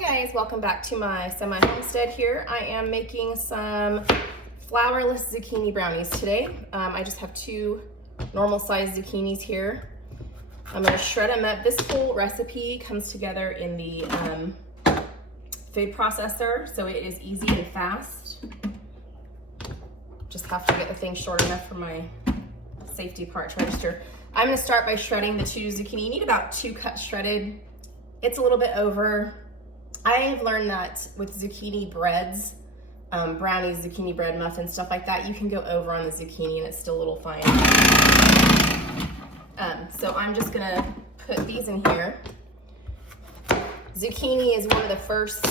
Hey guys, welcome back to my semi-homestead here. I am making some flourless zucchini brownies today. I just have two normal sized zucchinis here. I'm gonna shred them up. This whole recipe comes together in the food processor, so it is easy and fast. Just have to get the thing short enough for my safety parts register. I'm gonna start by shredding the two zucchini. You need about 2 cups shredded. It's a little bit over. I have learned that with zucchini breads, brownies, zucchini bread, muffins, stuff like that, you can go over on the zucchini and it's still a little fine. So I'm just gonna put these in here. Zucchini is one of the first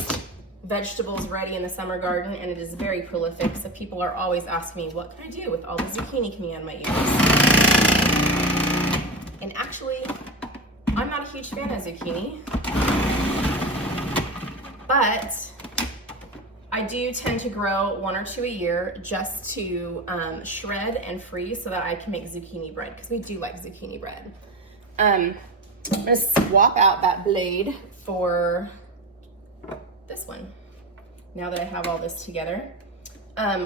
vegetables ready in the summer garden, and it is very prolific. So people are always asking me, what can I do with all the zucchini coming out of my ears? And actually, I'm not a huge fan of zucchini, but I do tend to grow 1 or 2 a year just to shred and freeze so that I can make zucchini bread, because we do like zucchini bread. I'm gonna swap out that blade for this one now that I have all this together.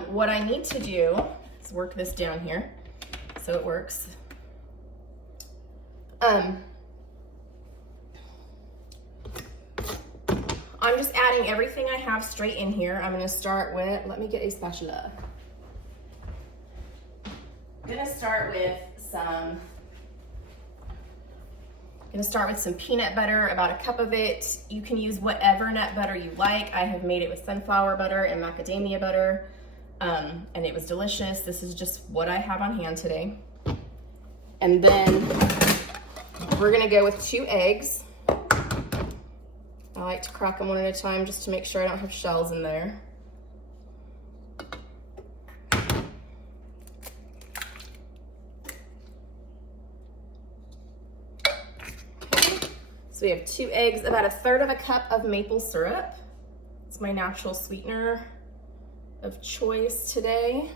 What I need to do is work this down here so it works. I'm just adding everything I have straight in here. I'm gonna start with, let me get a spatula. I'm gonna start with some peanut butter, about a cup of it. You can use whatever nut butter you like. I have made it with sunflower butter and macadamia butter, and it was delicious. This is just what I have on hand today. And then we're gonna go with 2 eggs. I like to crack them one at a time just to make sure I don't have shells in there. Okay. So we have 2 eggs, about 1/3 of a cup of maple syrup. It's my natural sweetener of choice today.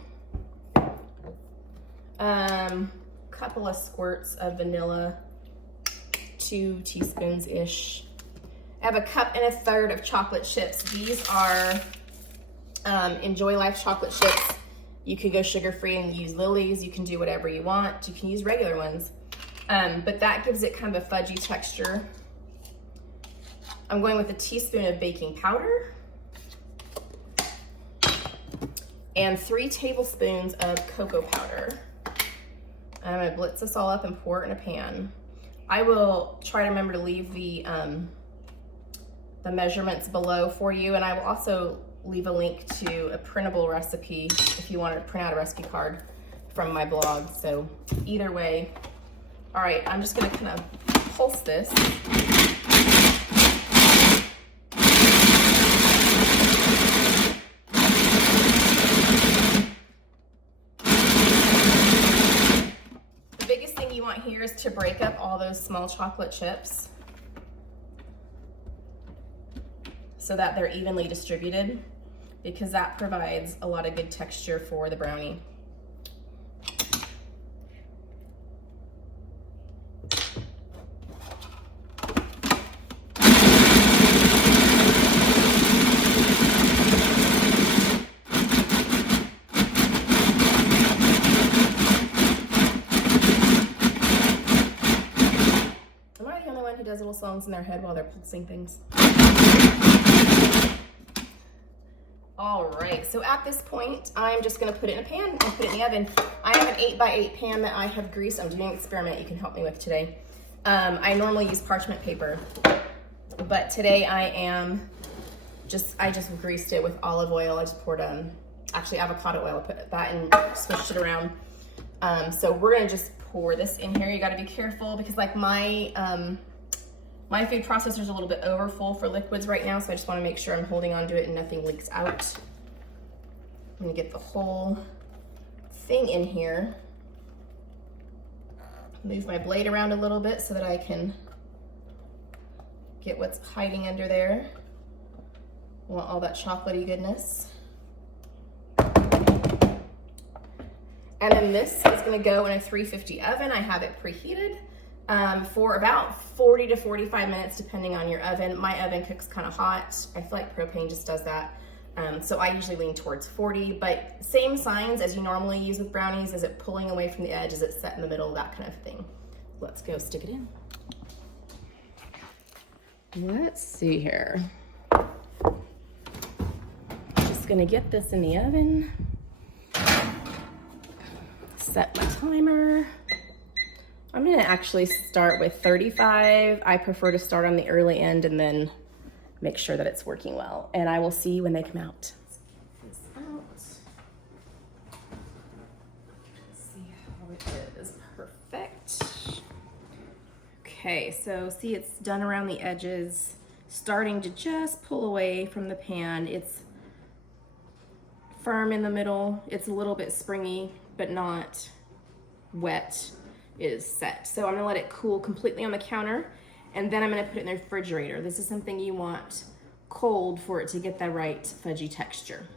Couple of squirts of vanilla, 2 teaspoons-ish. I have 1.25 cups of chocolate chips. These are Enjoy Life chocolate chips. You could go sugar-free and use Lily's. You can do whatever you want. You can use regular ones. But that gives it kind of a fudgy texture. I'm going with a teaspoon of baking powder and 3 tablespoons of cocoa powder. I'm gonna blitz this all up and pour it in a pan. I will try to remember to leave the measurements below for you, and I will also leave a link to a printable recipe if you want to print out a recipe card from my blog. So either way. All right, I'm just gonna kind of pulse this. The biggest thing you want here is to break up all those small chocolate chips so that they're evenly distributed, because that provides a lot of good texture for the brownie. Am I the only one who does little songs in their head while they're pulsing things? All right, so at this point, I'm just gonna put it in a pan and put it in the oven. I have an 8x8 pan that I have greased. I'm doing an experiment you can help me with today. I normally use parchment paper, but today I just greased it with olive oil. I just poured actually avocado oil, put that and switched it around. So we're gonna just pour this in here. You gotta be careful because like my food processor is a little bit over full for liquids right now, so I just want to make sure I'm holding on to it and nothing leaks out. I'm going to get the whole thing in here. Move my blade around a little bit so that I can get what's hiding under there. I want all that chocolatey goodness. And then this is going to go in a 350 oven. I have it preheated. for about 40 to 45 minutes, depending on your oven. My oven cooks kind of hot. I feel like propane just does that. So I usually lean towards 40, but same signs as you normally use with brownies. Is it pulling away from the edge? Is it set in the middle? That kind of thing. Let's go stick it in. Let's see here. Just gonna get this in the oven. Set my timer. I'm gonna actually start with 35. I prefer to start on the early end and then make sure that it's working well. And I will see you when they come out. Let's get this out. Let's see how it is. Perfect. Okay, so see it's done around the edges, starting to just pull away from the pan. It's firm in the middle. It's a little bit springy, but not wet. It is set. So I'm gonna let it cool completely on the counter, and then I'm gonna put it in the refrigerator. This is something you want cold for it to get the right fudgy texture.